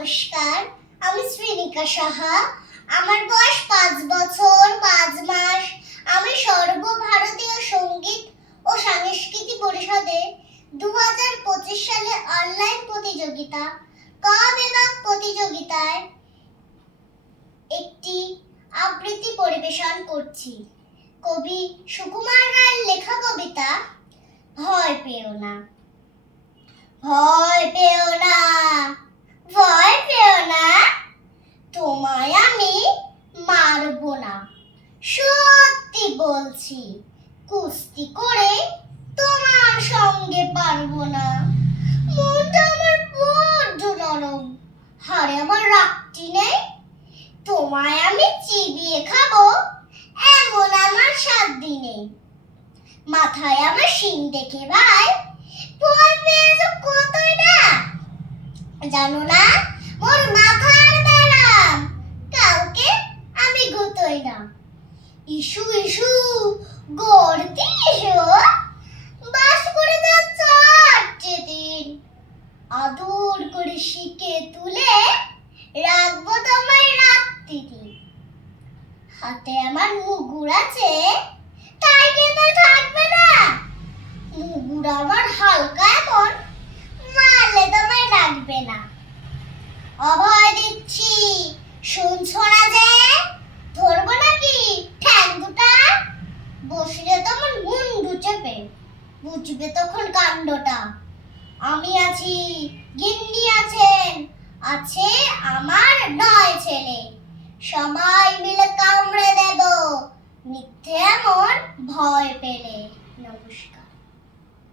নমস্কার, আমি শ্রীনিকা সাহা। আমার বয়স 5 বছর 5 মাস। আমি সর্বভারতীয় সঙ্গীত ও সাংস্কৃতিক পরিষদে 2025 সালে অনলাইন প্রতিযোগিতা ক বিভাগ প্রতিযোগিতায় একটি আবৃত্তি পরিবেশন করছি। কবি সুকুমার রায়ের লেখা কবিতা ভয় পেও না। ভয় পেও না, ভয় পেও না, তোমায় আমি মারব না। সত্যি বলছি, কুস্তি করে তোমার সঙ্গে পারবো না। মনটা আমার বড্ড নরম, হাড়ে আমার রাখটি নেই। তোমায় আমি চিবিয়ে খাবো, এমন আমার সাধ্য নেই। মাথায় আমার শিং দেখে ভাই ভয় পেয়েছো কতই না। জানো না মোর মাথার ব্যারাম, কাউকে আমি গুতোই না। ইস্যু ইস্যু গড়তি ইস্যু, বাস করে যাচ্ছে 8 দিন। আদর করে শিকে তুলে রাখবো তোমায় রাত্রি। হাতে আমার মুগুর আছে, তাই কিন্তু থাকবে না। মুগুর আমার হালকা এমন, মারলে তোমায় লাগবে না। অভয় দিচ্ছি, শুনছো না যে? ধরবো নাকি ঠ্যাং দুটা? বসলে তোমার মুন্ডু চেপে, বুঝবে তখন কাণ্ডটা। আমি আছি, গিন্নি আছেন, আছে আমার 9 ছেলে। সবাই মিলে কামড়ে দেব, মিথ্যে এমন ভয় পেলে। নমস্কার।